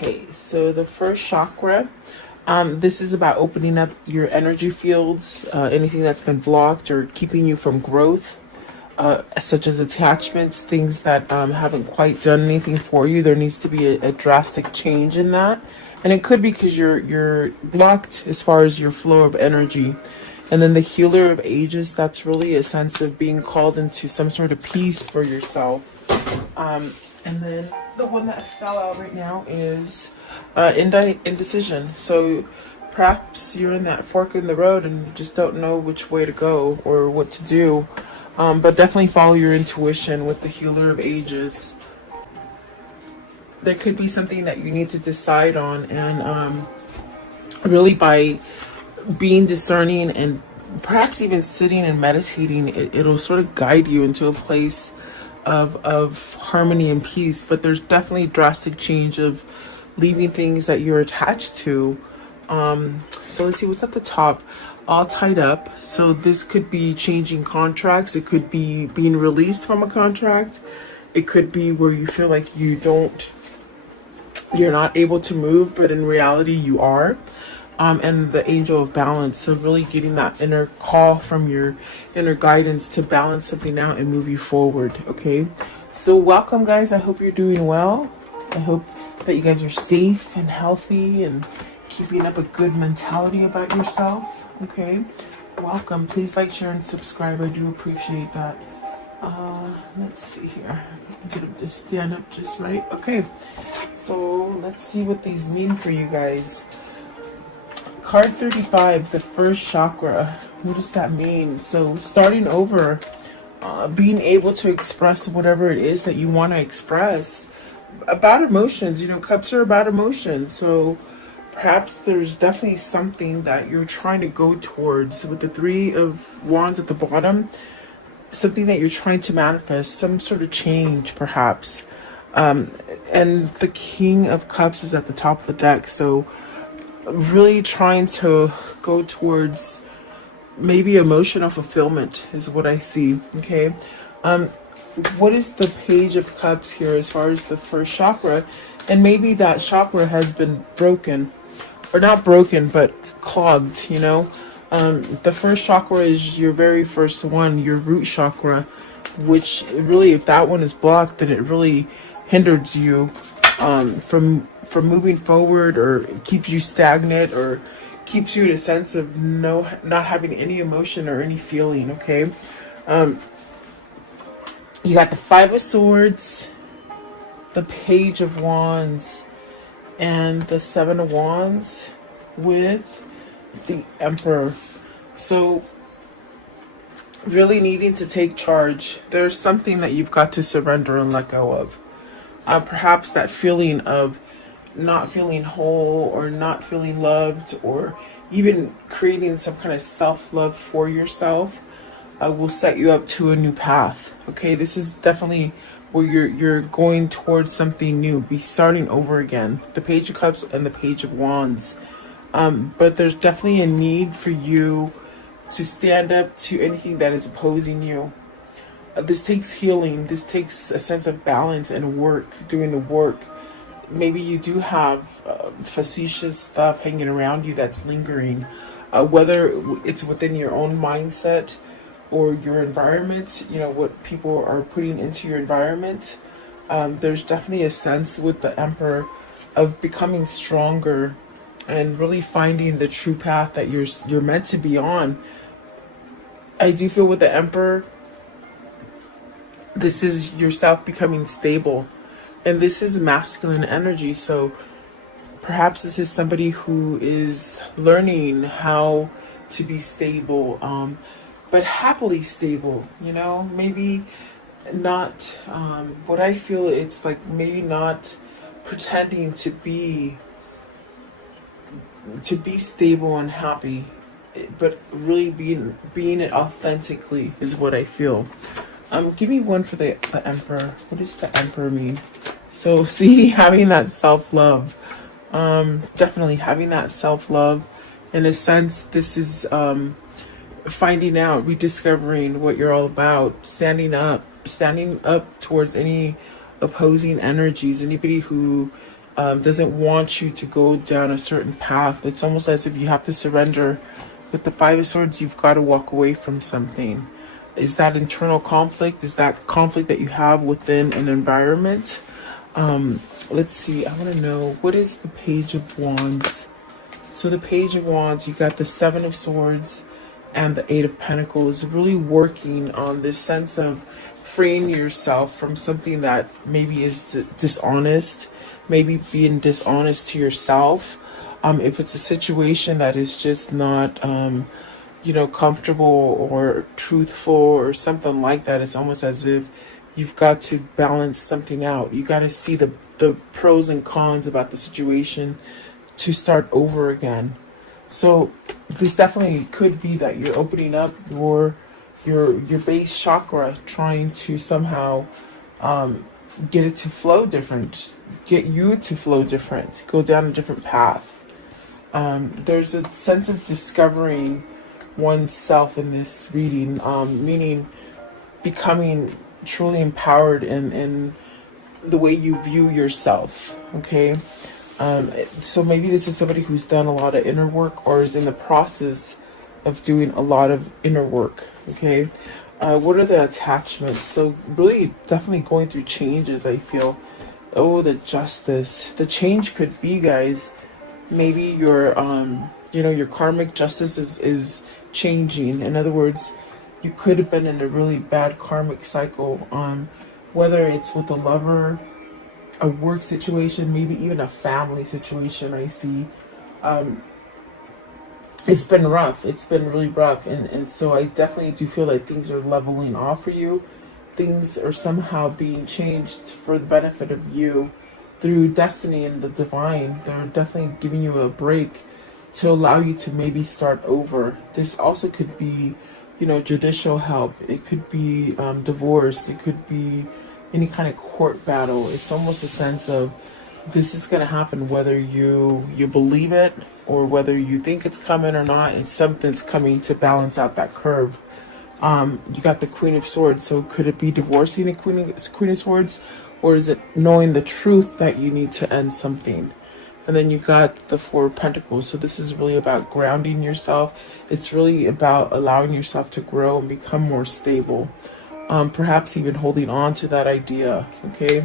Okay, so the first chakra, this is about opening up your energy fields, anything that's been blocked or keeping you from growth, such as attachments, things that haven't quite done anything for you. There needs to be a drastic change in that. And it could be because you're blocked as far as your flow of energy. And then the healer of ages, that's really a sense of being called into some sort of peace for yourself. And then the one that fell out right now is indecision. So perhaps you're in that fork in the road and you just don't know which way to go or what to do. But definitely follow your intuition with the healer of ages. There could be something that you need to decide on, and really by being discerning and perhaps even sitting and meditating, it'll sort of guide you into a place of harmony and peace. But there's definitely drastic change of leaving things that you're attached to. So let's see what's at the top. All tied up. So this could be changing contracts. It could be being released from a contract. It could be where you feel like you're not able to move, but in reality you are. And the angel of balance. So really getting that inner call from your inner guidance to balance something out and move you forward. Okay. So welcome, guys. I hope you're doing well. I hope that you guys are safe and healthy and keeping up a good mentality about yourself. Okay. Welcome. Please like, share, and subscribe. I do appreciate that. Let's see here. Get this stand up just right. Okay. So let's see what these mean for you guys. Card 35, the first chakra. What does that mean? So starting over, being able to express whatever it is that you want to express about emotions. You know, cups are about emotions. So perhaps there's definitely something that you're trying to go towards with the Three of Wands at the bottom. Something that you're trying to manifest, some sort of change perhaps. And the King of Cups is at the top of the deck. So really trying to go towards maybe emotional fulfillment is what I see. Okay. What is the Page of Cups here as far as the first chakra? And maybe that chakra has been broken, or not broken, but clogged, you know. The first chakra is your very first one, your root chakra, which really, if that one is blocked, then it really hinders you from moving forward, or keeps you stagnant, or keeps you in a sense of not having any emotion or any feeling. Okay. You got the Five of Swords, the Page of Wands, and the Seven of Wands with the Emperor. So really needing to take charge. There's something that you've got to surrender and let go of. Perhaps that feeling of not feeling whole, or not feeling loved, or even creating some kind of self-love for yourself will set you up to a new path. Okay, this is definitely where you're going towards something new, be starting over again. The Page of Cups and the Page of Wands. But there's definitely a need for you to stand up to anything that is opposing you. This takes healing. This takes a sense of balance and work, doing the work. Maybe you do have facetious stuff hanging around you that's lingering, whether it's within your own mindset or your environment, you know, what people are putting into your environment. There's definitely a sense with the Emperor of becoming stronger and really finding the true path that you're meant to be on. I do feel with the Emperor, this is yourself becoming stable, and this is masculine energy. So perhaps this is somebody who is learning how to be stable, but happily stable, you know. Maybe not what I feel, it's like maybe not pretending to be stable and happy, but really being it authentically is what I feel. Give me one for the Emperor. What does the Emperor mean? So see, having that self-love, definitely having that self-love. In a sense, this is finding out, rediscovering what you're all about, standing up towards any opposing energies, anybody who doesn't want you to go down a certain path. It's almost as if you have to surrender. With the Five of Swords, you've got to walk away from something. Is that internal conflict? Is that conflict that you have within an environment? Let's see. I want to know, what is the Page of Wands? So the Page of Wands, you got the Seven of Swords and the Eight of Pentacles, really working on this sense of freeing yourself from something that maybe is dishonest, maybe being dishonest to yourself. If it's a situation that is just not, you know, comfortable or truthful or something like that, it's almost as if you've got to balance something out. You got to see the pros and cons about the situation to start over again. So this definitely could be that you're opening up your base chakra, trying to somehow get it to flow different, get you to flow different, go down a different path. There's a sense of discovering oneself in this reading, meaning becoming truly empowered in the way you view yourself. Okay, so maybe this is somebody who's done a lot of inner work or is in the process of doing a lot of inner work. Okay, what are the attachments? So really definitely going through changes, I feel. Oh, the Justice. The change could be, guys, maybe your you know, your karmic justice is changing. In other words, you could have been in a really bad karmic cycle, whether it's with a lover, a work situation, maybe even a family situation. I see it's been rough. It's been really rough, and so I definitely do feel like things are leveling off for you. Things are somehow being changed for the benefit of you through destiny and the divine. They're definitely giving you a break to allow you to maybe start over. This also could be, you know, judicial help. It could be divorce. It could be any kind of court battle. It's almost a sense of this is going to happen whether you believe it or whether you think it's coming or not. It's something's coming to balance out that curve. You got the Queen of Swords. So could it be divorcing the Queen of Swords? Or is it knowing the truth that you need to end something? And then you got the Four of Pentacles. So this is really about grounding yourself. It's really about allowing yourself to grow and become more stable. Perhaps even holding on to that idea. Okay.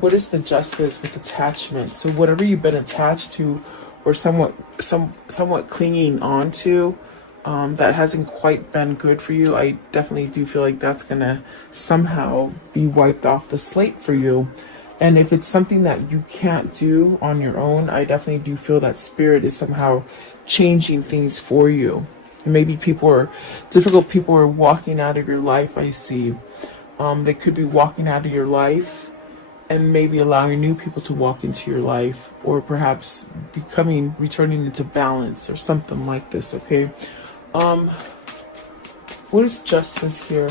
What is the Justice with attachment? So whatever you've been attached to or somewhat clinging on to, that hasn't quite been good for you, I definitely do feel like that's gonna somehow be wiped off the slate for you. And if it's something that you can't do on your own, I definitely do feel that Spirit is somehow changing things for you. Maybe difficult people are walking out of your life, I see. They could be walking out of your life and maybe allowing new people to walk into your life, or perhaps returning into balance or something like this, okay? What is Justice here?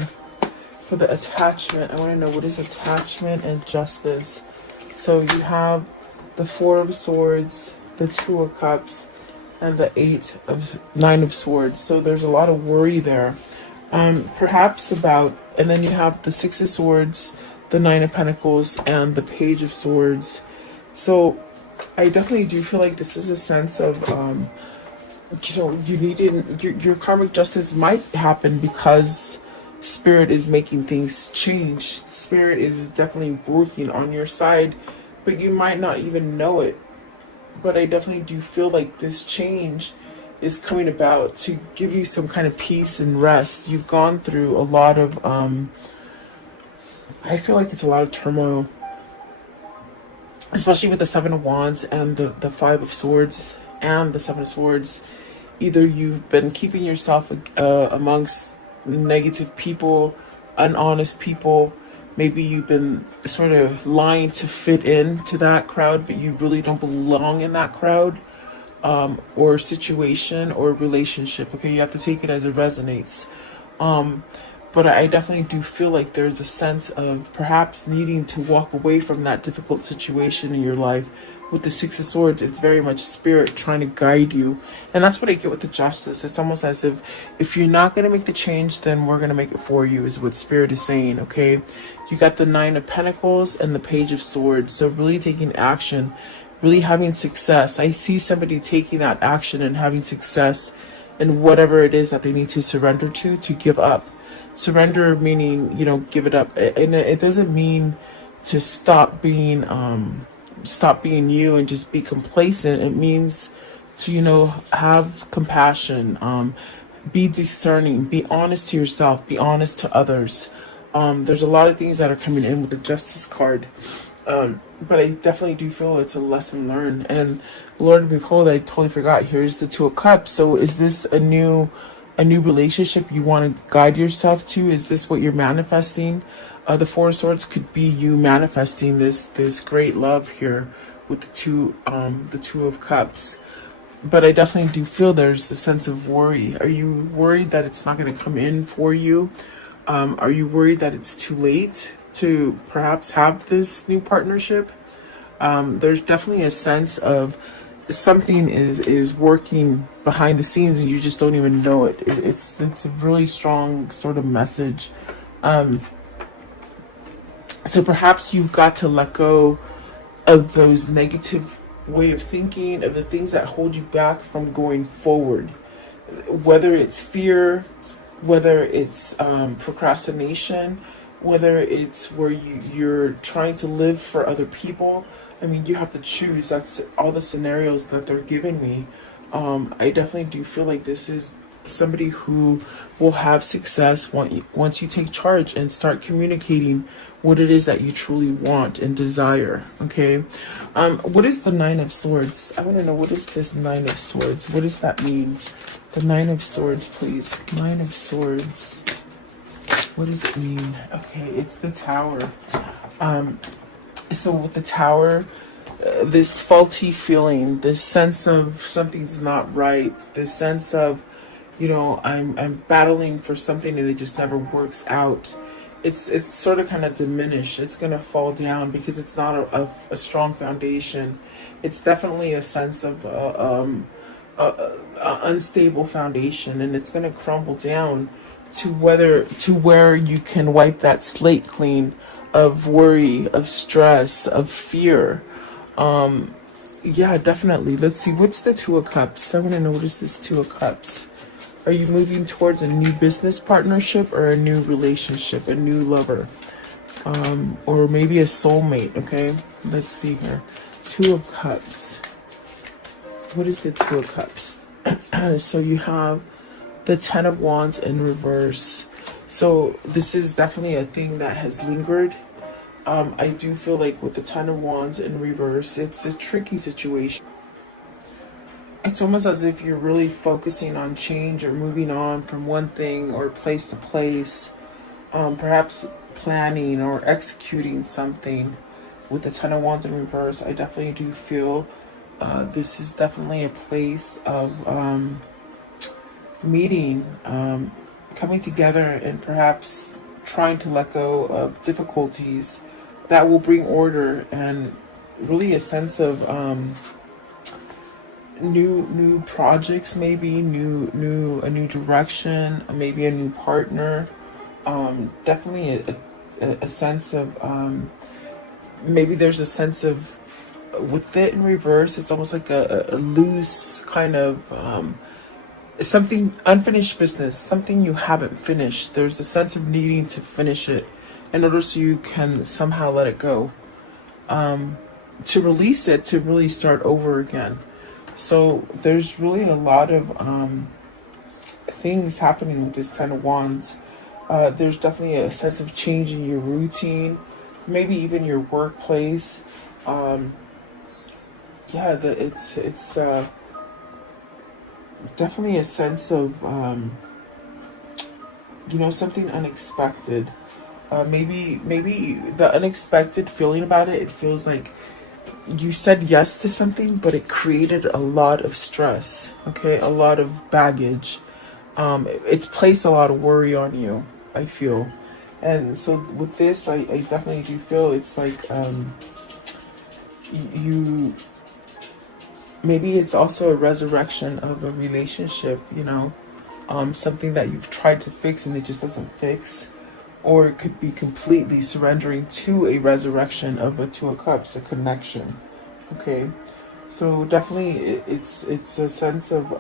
For the attachment, I want to know what is attachment and justice. So you have the Four of Swords, the Two of Cups, and the Nine of Swords. So there's a lot of worry there. Perhaps about, and then you have the Six of Swords, the Nine of Pentacles, and the Page of Swords. So I definitely do feel like this is a sense of, you know, you needed, your karmic justice might happen because Spirit is making things change. Spirit is definitely working on your side, but you might not even know it. But I definitely do feel like this change is coming about to give you some kind of peace and rest. You've gone through a lot of, I feel like it's a lot of turmoil, especially with the Seven of Wands and the Five of Swords and the Seven of Swords. Either you've been keeping yourself amongst negative people, unhonest people. Maybe you've been sort of lying to fit into that crowd, but you really don't belong in that crowd, or situation or relationship. Okay, you have to take it as it resonates. but I definitely do feel like there's a sense of perhaps needing to walk away from that difficult situation in your life. With the Six of Swords, it's very much spirit trying to guide you. And that's what I get with the Justice. It's almost as if you're not going to make the change, then we're going to make it for you, is what spirit is saying, okay? You got the Nine of Pentacles and the Page of Swords. So really taking action, really having success. I see somebody taking that action and having success in whatever it is that they need to surrender to give up. Surrender meaning, you know, give it up. And it doesn't mean to stop being you and just be complacent. It means to, you know, have compassion, be discerning, be honest to yourself, be honest to others. There's a lot of things that are coming in with the Justice card, but I definitely do feel it's a lesson learned. And Lord, behold, I totally forgot, here's the Two of Cups. So is this a new relationship you want to guide yourself to? Is this what you're manifesting? The Four of Swords could be you manifesting this great love here with the Two of Cups. But I definitely do feel there's a sense of worry. Are you worried that it's not going to come in for you? Are you worried that it's too late to perhaps have this new partnership? There's definitely a sense of something is working behind the scenes and you just don't even know it. It's a really strong sort of message. So perhaps you've got to let go of those negative way of thinking, of the things that hold you back from going forward. Whether it's fear, whether it's procrastination, whether it's where you're trying to live for other people. I mean, you have to choose. That's all the scenarios that they're giving me. I definitely do feel like this is somebody who will have success once you take charge and start communicating what it is that you truly want and desire. Okay, what is the Nine of Swords? I want to know, what is this Nine of Swords? What does that mean? The Nine of Swords, please. Nine of Swords. What does it mean? Okay, it's the Tower. So with the Tower, this faulty feeling, this sense of something's not right, this sense of, you know, I'm battling for something and it just never works out. It's sort of kind of diminished. It's going to fall down because it's not a strong foundation. It's definitely a sense of a unstable foundation, and it's going to crumble down to where you can wipe that slate clean of worry, of stress, of fear. Yeah, definitely. Let's see, what's the Two of Cups? I want to know, what is this Two of Cups? Are you moving towards a new business partnership or a new relationship, a new lover? Or maybe a soulmate, okay? Let's see here. Two of Cups. What is the Two of Cups? So you have the Ten of Wands in reverse. So this is definitely a thing that has lingered. I do feel like with the Ten of Wands in reverse, it's a tricky situation. It's almost as if you're really focusing on change or moving on from one thing or place to place. Perhaps planning or executing something. With the Ten of Wands in reverse, I definitely do feel this is definitely a place of meeting, coming together, and perhaps trying to let go of difficulties that will bring order and really a sense of new projects, maybe a new direction, maybe a new partner. Definitely a sense of maybe there's a sense of, with it in reverse, it's almost like a loose kind of something, unfinished business, something you haven't finished. There's a sense of needing to finish it in order so you can somehow let it go, to release it, to really start over again. So there's really a lot of things happening with this Ten of Wands. There's definitely a sense of change in your routine, maybe even your workplace. Yeah, it's definitely a sense of you know, something unexpected. Maybe the unexpected feeling about it. It feels like you said yes to something, but it created a lot of stress. Okay, a lot of baggage. It's placed a lot of worry on you. I feel. And so with this, I definitely do feel it's like you maybe it's also a resurrection of a relationship, you know, something that you've tried to fix and it just doesn't fix. Or it could be completely surrendering to a resurrection of a Two of Cups, a connection. Okay, so definitely it's a sense of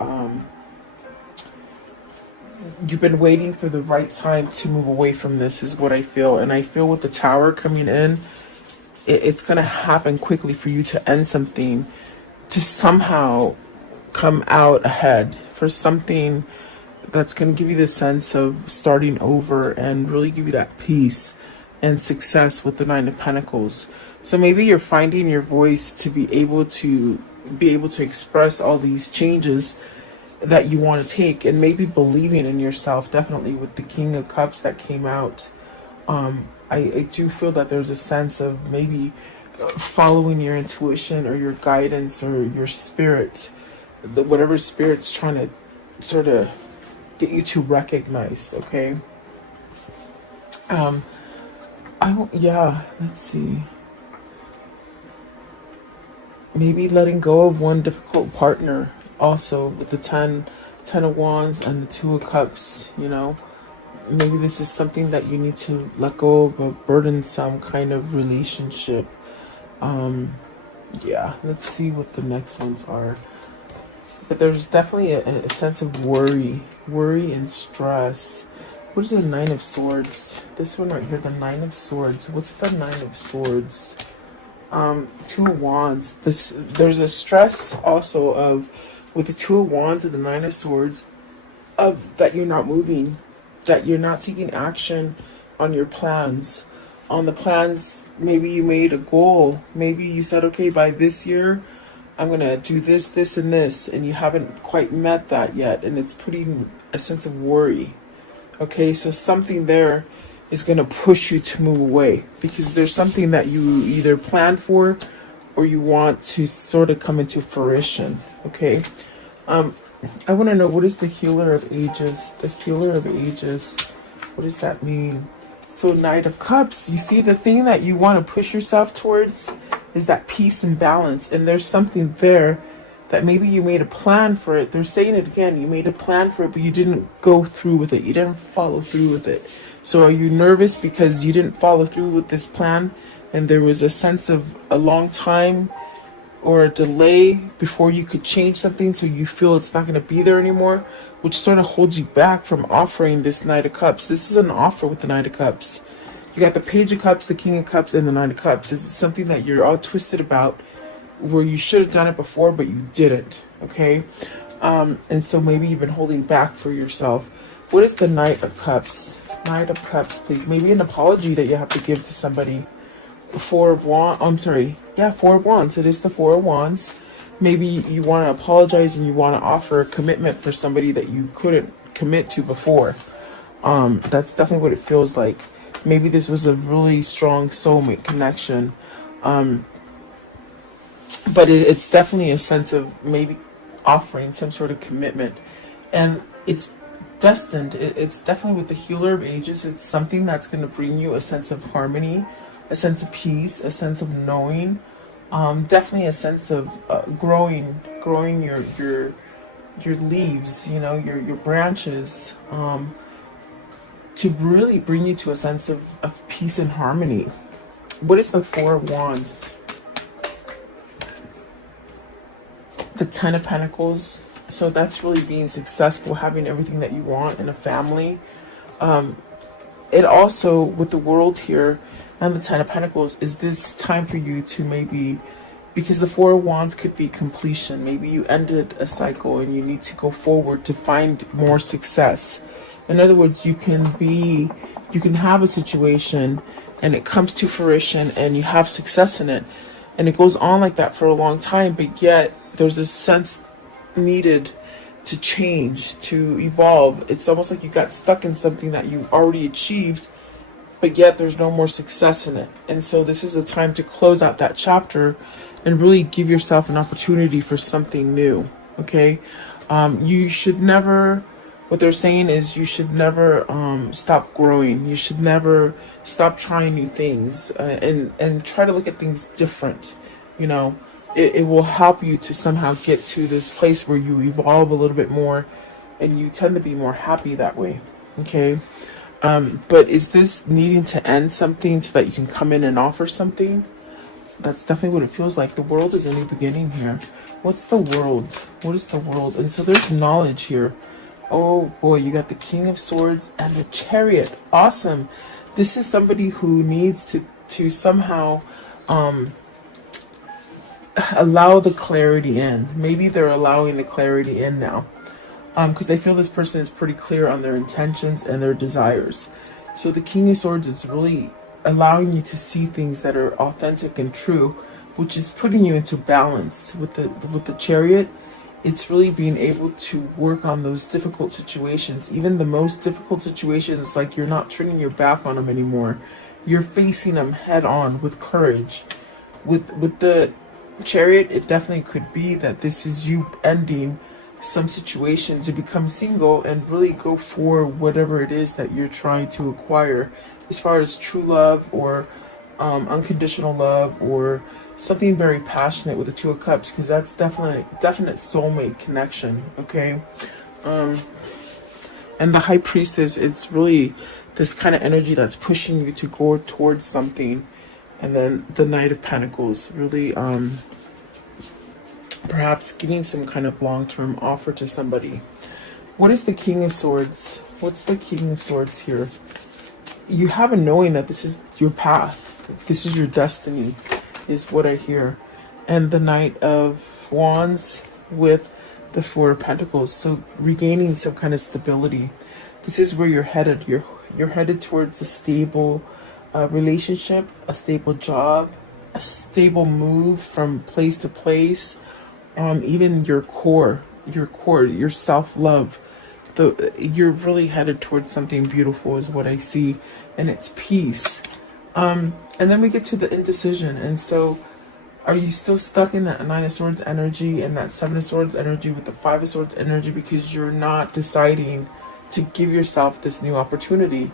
you've been waiting for the right time to move away from this, is what I feel. And I feel with the Tower coming in, it's gonna happen quickly for you to end something, to somehow come out ahead for something that's going to give you the sense of starting over and really give you that peace and success with the Nine of Pentacles. So maybe you're finding your voice to be able to express all these changes that you want to take, and maybe believing in yourself, definitely with the King of Cups that came out. I do feel that there's a sense of maybe following your intuition or your guidance or your spirit, whatever spirit's trying to sort of get you to recognize. Okay. Let's see. Maybe letting go of one difficult partner also with the 10 of Wands and the Two of Cups, you know. Maybe this is something that you need to let go of, a burdensome kind of relationship. Let's see what the next ones are. But there's definitely a sense of worry and stress. What is the Nine of Swords? This one right here, the Nine of Swords. What's the Nine of Swords? Two of Wands. There's a stress also of, with the Two of Wands and the Nine of Swords, of that you're not moving, that you're not taking action on your plans. On the plans, maybe you made a goal. Maybe you said, okay, by this year, I'm going to do this, this, and this, and you haven't quite met that yet, and it's putting a sense of worry. Okay, so something there is going to push you to move away, because there's something that you either planned for or you want to sort of come into fruition. Okay, I want to know, what is the Healer of Ages? The Healer of Ages, what does that mean? So Knight of Cups, you see, the thing that you want to push yourself towards is that peace and balance. And there's something there that maybe you made a plan for it. They're saying it again. You made a plan for it, but you didn't go through with it. You didn't follow through with it. So are you nervous because you didn't follow through with this plan? And there was a sense of a long time or a delay before you could change something, so you feel it's not going to be there anymore, which sort of holds you back from offering this Knight of Cups. This is an offer with the Knight of Cups. You got the Page of Cups, the King of Cups, and the Knight of Cups. Is it something that you're all twisted about, where you should have done it before, but you didn't? Okay. And so maybe you've been holding back for yourself. What is the Knight of Cups? Knight of Cups, please. Maybe an apology that you have to give to somebody. Four of Wands. I'm sorry. Yeah, Four of Wands. It is the Four of Wands. Maybe you want to apologize and you want to offer a commitment for somebody that you couldn't commit to before. That's definitely what it feels like. Maybe this was a really strong soulmate connection. But it's definitely a sense of maybe offering some sort of commitment. And it's destined. It's definitely with the Healer of Ages. It's something that's going to bring you a sense of harmony, a sense of peace, a sense of knowing. Definitely a sense of growing your leaves, you know, your branches, to really bring you to a sense of peace and harmony. What is the Four of Wands? The Ten of Pentacles. So that's really being successful, having everything that you want in a family. It also, with the World here and the Ten of Pentacles, is this time for you to maybe, because the Four of Wands could be completion. Maybe you ended a cycle and you need to go forward to find more success. In other words, you can have a situation and it comes to fruition and you have success in it. And it goes on like that for a long time, but yet there's a sense needed to change, to evolve. It's almost like you got stuck in something that you already achieved, but yet there's no more success in it. And so this is a time to close out that chapter and really give yourself an opportunity for something new. Okay. You should never what they're saying is you should never stop growing. You should never stop trying new things, and try to look at things different. You know, it will help you to somehow get to this place where you evolve a little bit more, and you tend to be more happy that way. Okay. But is this needing to end something so that you can come in and offer something? That's definitely what it feels like. The world is a new beginning here. What's the world? What is the world? And so there's knowledge here. Oh boy, you got the King of Swords and the Chariot. Awesome. This is somebody who needs to somehow allow the clarity in. Maybe they're allowing the clarity in now. Because I feel this person is pretty clear on their intentions and their desires. So the King of Swords is really allowing you to see things that are authentic and true, which is putting you into balance. With the Chariot, it's really being able to work on those difficult situations. Even the most difficult situations, like you're not turning your back on them anymore. You're facing them head on with courage. With the Chariot, it definitely could be that this is you ending some situation to become single and really go for whatever it is that you're trying to acquire, as far as true love or unconditional love, or something very passionate with the Two of Cups, because that's definite soulmate connection. Okay. And the High Priestess, it's really this kind of energy that's pushing you to go towards something. And then the Knight of Pentacles, really perhaps giving some kind of long-term offer to somebody. What is the King of Swords? What's the King of Swords here? You have a knowing that this is your path. This is your destiny, is what I hear. And the Knight of Wands with the Four of Pentacles. So regaining some kind of stability. This is where you're headed. You're headed towards a stable relationship, a stable job, a stable move from place to place. Even your core, your self-love, you're really headed towards something beautiful is what I see, and it's peace. And then we get to the indecision. And so are you still stuck in that Nine of Swords energy and that Seven of Swords energy with the Five of Swords energy, because you're not deciding to give yourself this new opportunity?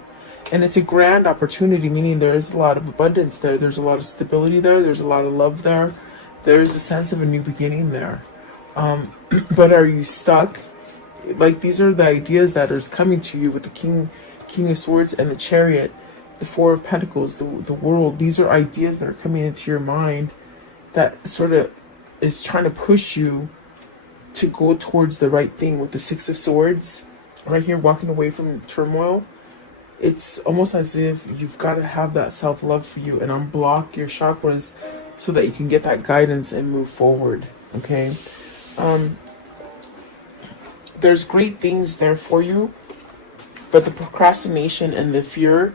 And it's a grand opportunity, meaning there is a lot of abundance there. There's a lot of stability there. There's a lot of love there. There is a sense of a new beginning there. But are you stuck? Like, these are the ideas that are coming to you with the King of Swords and the Chariot, the Four of Pentacles, the world. These are ideas that are coming into your mind that sort of is trying to push you to go towards the right thing. With the Six of Swords right here, walking away from turmoil. It's almost as if you've got to have that self-love for you and unblock your chakras so that you can get that guidance and move forward. Okay. There's great things there for you, but the procrastination and the fear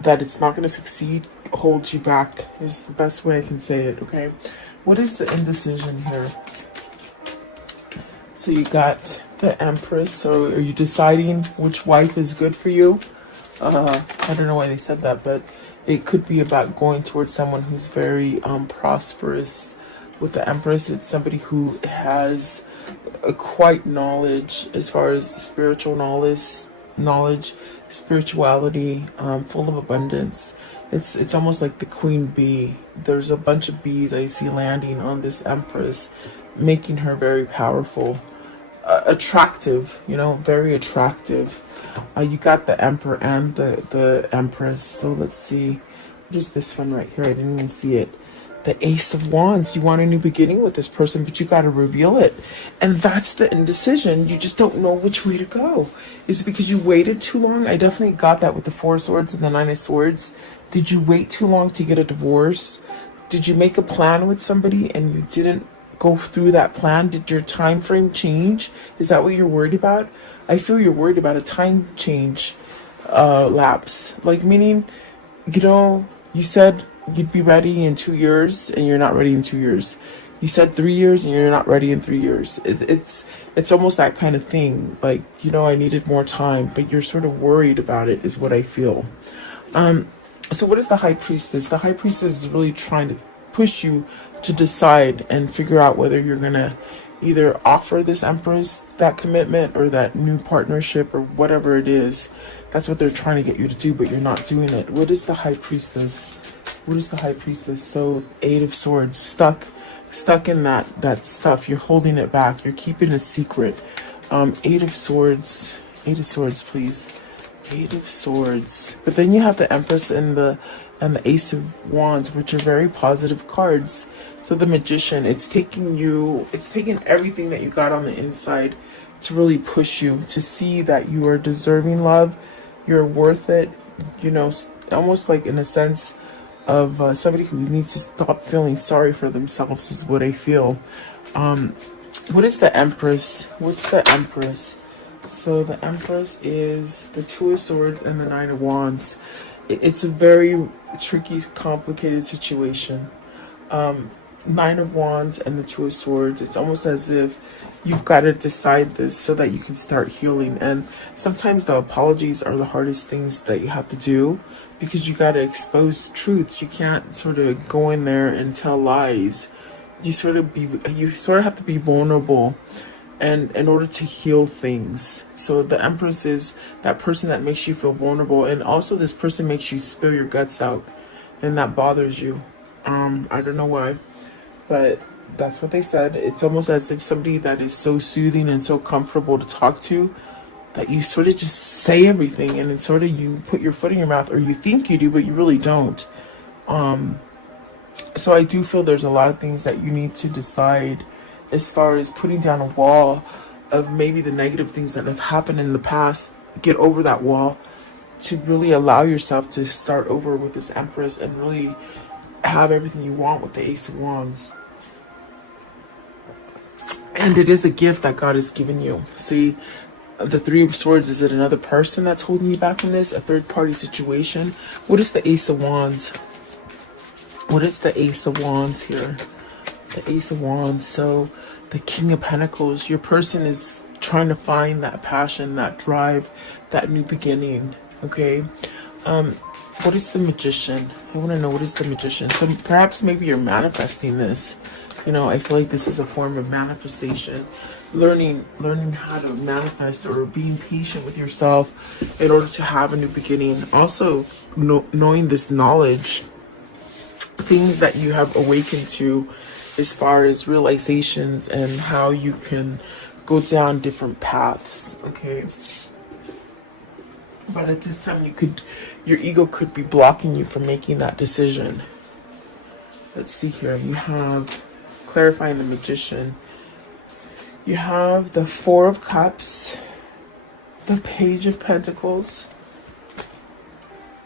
that it's not going to succeed holds you back, is the best way I can say it. Okay. What is the indecision here? So you got the Empress. So are you deciding which wife is good for you? I don't know why they said that, but it could be about going towards someone who's very prosperous. With the Empress, it's somebody who has quite knowledge as far as spiritual knowledge, spirituality, full of abundance. It's almost like the queen bee. There's a bunch of bees I see landing on this Empress, making her very powerful, attractive, very attractive. You got the Emperor and the Empress. So let's see. What is this one right here? I didn't even see it. The Ace of Wands. You want a new beginning with this person, but you got to reveal it. And that's the indecision. You just don't know which way to go. Is it because you waited too long? I definitely got that with the Four of Swords and the Nine of Swords. Did you wait too long to get a divorce? Did you make a plan with somebody and you didn't go through that plan? Did your time frame change? Is that what you're worried about? I feel you're worried about a time change lapse. Like, meaning, you said you'd be ready in 2 years and you're not ready in 2 years. You said 3 years and you're not ready in 3 years. It's almost that kind of thing. Like, I needed more time, but you're sort of worried about it, is what I feel. So what is the High Priestess? The High Priestess is really trying to push you to decide and figure out whether you're gonna either offer this Empress that commitment or that new partnership or whatever it is. That's what they're trying to get you to do, but you're not doing it. What is the High Priestess? What is the High Priestess? So 8 of Swords, stuck in that stuff. You're holding it back. You're keeping a secret. 8 of Swords. 8 of Swords, please. 8 of Swords. But then you have the Empress and the Ace of Wands, which are very positive cards. So the Magician, it's taking everything that you got on the inside to really push you to see that you are deserving love, you're worth it, you know, almost like in a sense of somebody who needs to stop feeling sorry for themselves is what I feel. What is the Empress? What's the Empress? So the Empress is the 2 of Swords and the 9 of Wands. It's a very tricky, complicated situation. 9 of Wands and the 2 of Swords. It's almost as if you've got to decide this so that you can start healing. And sometimes the apologies are the hardest things that you have to do, because you got to expose truths. You can't sort of go in there and tell lies. You sort of have to be vulnerable, and in order to heal things. So the Empress is that person that makes you feel vulnerable, and also this person makes you spill your guts out, and that bothers you. I don't know why, but that's what they said. It's almost as if somebody that is so soothing and so comfortable to talk to, that you sort of just say everything, and it's sort of, you put your foot in your mouth, or you think you do, but you really don't. So I do feel there's a lot of things that you need to decide as far as putting down a wall of maybe the negative things that have happened in the past. Get over that wall to really allow yourself to start over with this Empress and really have everything you want with the Ace of Wands. And it is a gift that God has given you. See, the 3 of Swords, is it another person that's holding you back in this? A third party situation? What is the Ace of Wands? What is the Ace of Wands here? The Ace of Wands. So the King of Pentacles, your person is trying to find that passion, that drive, that new beginning. Okay. What is the Magician? I want to know, what is the Magician? So perhaps maybe you're manifesting this. You know, I feel like this is a form of manifestation. Learning how to manifest, or being patient with yourself in order to have a new beginning. Also knowing this knowledge, things that you have awakened to as far as realizations and how you can go down different paths. Okay. But at this time, your ego could be blocking you from making that decision. Let's see here. You have, clarifying the Magician, you have the 4 of Cups, the Page of Pentacles,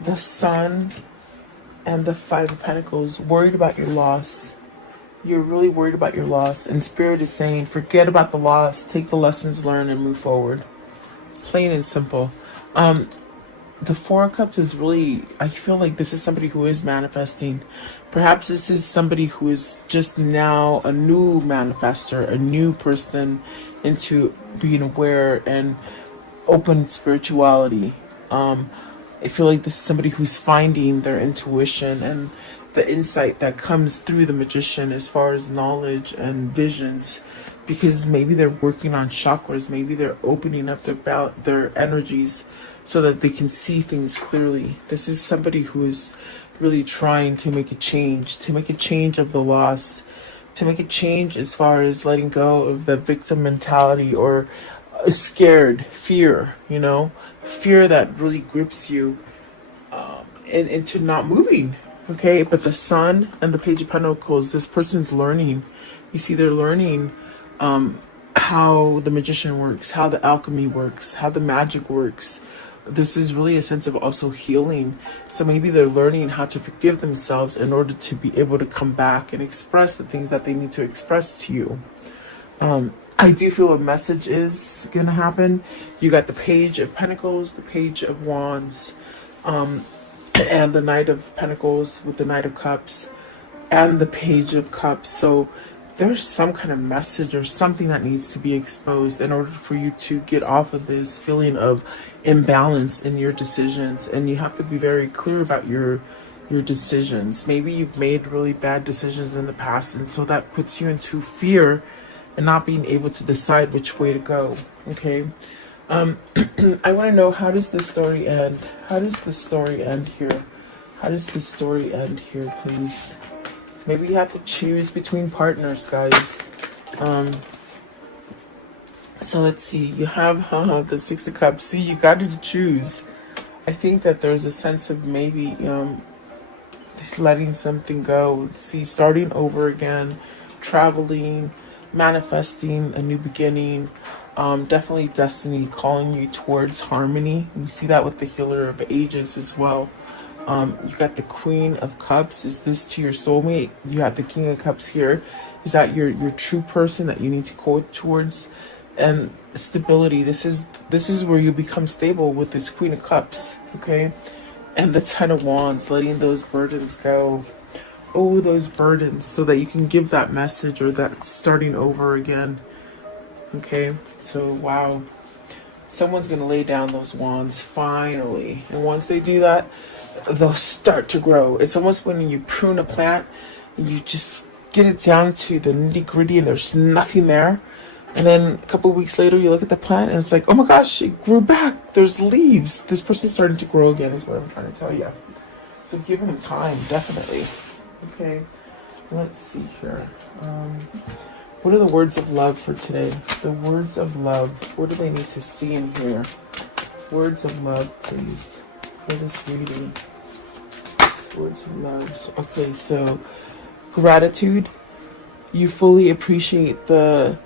the Sun, and the 5 of Pentacles. Worried about your loss. You're really worried about your loss. And Spirit is saying, forget about the loss. Take the lessons learned and move forward. Plain and simple. The 4 of Cups is really, I feel like this is somebody who is manifesting. Perhaps this is somebody who is just now a new manifester, a new person into being aware and open spirituality. I feel like this is somebody who's finding their intuition and the insight that comes through the Magician as far as knowledge and visions, because maybe they're working on chakras, maybe they're opening up their energies so that they can see things clearly. This is somebody who is really trying to make a change of the loss, to make a change as far as letting go of the victim mentality or scared fear, you know, fear that really grips you into not moving. Okay, but the Sun and the Page of Pentacles, this person's learning. You see, they're learning how the Magician works, how the alchemy works, how the magic works. This is really a sense of also healing. So maybe they're learning how to forgive themselves in order to be able to come back and express the things that they need to express to you. I do feel a message is going to happen. You got the Page of Pentacles, the Page of Wands, and the Knight of Pentacles with the Knight of Cups and the Page of Cups. So there's some kind of message or something that needs to be exposed in order for you to get off of this feeling of imbalance in your decisions. And you have to be very clear about your decisions. Maybe you've made really bad decisions in the past, and so that puts you into fear and not being able to decide which way to go. Okay. I want to know, how does this story end? How does the story end here? How does the story end here, please? Maybe you have to choose between partners, guys. So let's see. You have the Six of Cups. See, you got to choose. I think that there's a sense of maybe letting something go. See, starting over again, traveling, manifesting a new beginning. Definitely destiny calling you towards harmony. We see that with the Healer of Ages as well. You got the Queen of Cups. Is this to your soulmate? You have the King of Cups here. Is that your true person that you need to go towards? And stability. This is where you become stable with this Queen of Cups. Okay, and the Ten of Wands, letting those burdens go. Oh, those burdens, so that you can give that message, or that starting over again. Okay, so wow, someone's gonna lay down those wands finally, and once they do that, they'll start to grow. It's almost when you prune a plant and you just get it down to the nitty-gritty and there's nothing there, and then a couple of weeks later you look at the plant and it's like, oh my gosh, it grew back, there's leaves, this person's starting to grow again, is what I'm trying to tell you. So give them time, definitely. Okay, let's see here. What are the words of love for today? The words of love. What do they need to see in here? Words of love, please, for this reading. Words of love. Okay, so gratitude. You fully appreciate the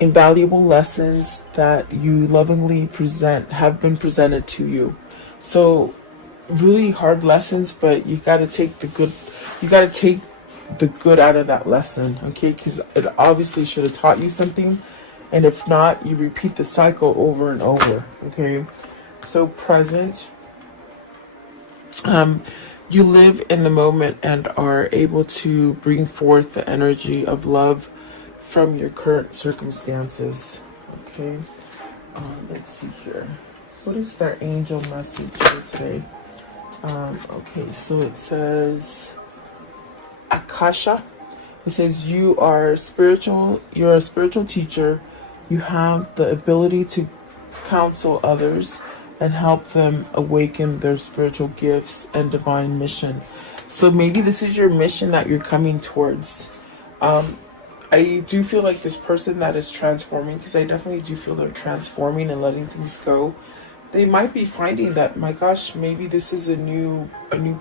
invaluable lessons that you lovingly have been presented to you. So really hard lessons, but you got to take the good. You got to take the good out of that lesson, okay? Because it obviously should have taught you something, and if not, you repeat the cycle over and over. Okay, so present. You live in the moment and are able to bring forth the energy of love from your current circumstances. Okay, let's see here. What is their angel message for today? Okay, so it says Akasha. It says you are spiritual. You're a spiritual teacher. You have the ability to counsel others and help them awaken their spiritual gifts and divine mission. So maybe this is your mission that you're coming towards. I do feel like this person that is transforming, because I definitely do feel they're transforming and letting things go. They might be finding that, my gosh, maybe this is a new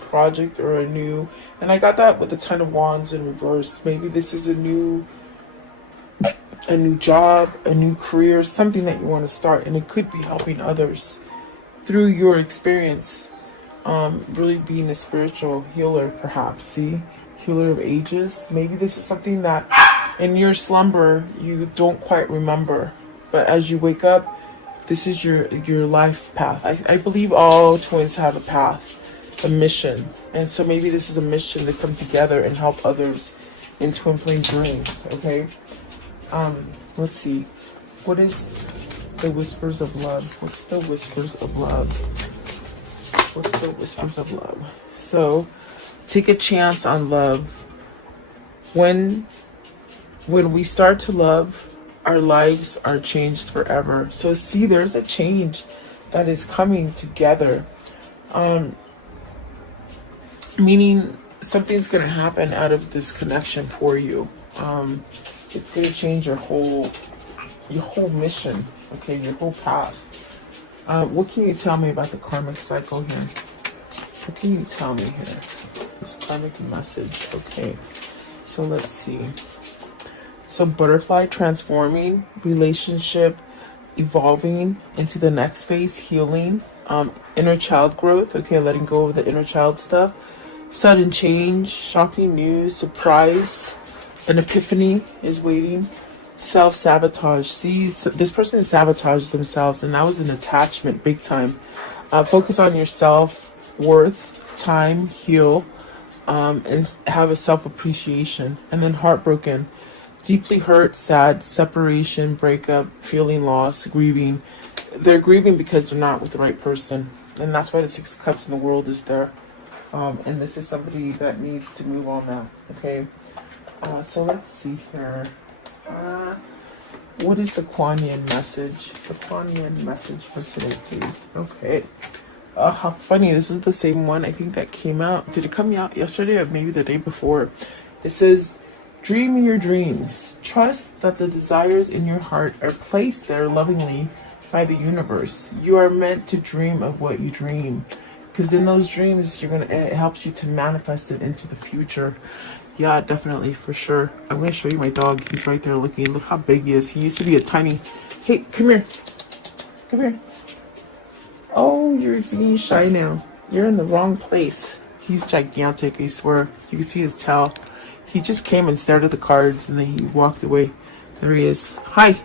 project, or and I got that with the Ten of Wands in reverse. Maybe this is a new job, a new career, something that you want to start, and it could be helping others through your experience. Really being a spiritual healer, perhaps. See, Healer of Ages. Maybe this is something that in your slumber you don't quite remember, but as you wake up, this is your life path. I believe all twins have a path, a mission. And so maybe this is a mission to come together and help others in twin flame dreams, okay? Let's see. What is the whispers of love? What's the whispers of love? What's the whispers of love? So, take a chance on love. When we start to love, our lives are changed forever. So see, there's a change that is coming together. Meaning something's going to happen out of this connection for you. It's going to change your whole mission, okay, your whole path. What can you tell me about the karmic cycle here? What can you tell me here? This karmic message, okay. So let's see. So butterfly transforming, relationship evolving into the next phase, healing, inner child growth, okay, letting go of the inner child stuff, sudden change, shocking news, surprise, an epiphany is waiting, self-sabotage. See, so this person sabotaged themselves, and that was an attachment, big time. Focus on your self-worth, time, heal, and have a self-appreciation. And then heartbroken. Deeply hurt, sad, separation, breakup, feeling loss, grieving. They're grieving because they're not with the right person. And that's why the Six of Cups in the world is there. And this is somebody that needs to move on now. Okay. So let's see here. What is the Kuan Yin message? The Kuan Yin message for today, please. Okay. How funny. This is the same one I think that came out. Did it come out yesterday or maybe the day before? It says, dream your dreams. Trust that the desires in your heart are placed there lovingly by the universe. You are meant to dream of what you dream. Because in those dreams, it helps you to manifest it into the future. Yeah, definitely, for sure. I'm going to show you my dog. He's right there looking. Look how big he is. He used to be a tiny... Hey, come here. Come here. Oh, you're being shy now. You're in the wrong place. He's gigantic, I swear. You can see his tail. He just came and stared at the cards and then he walked away. There he is. Hi.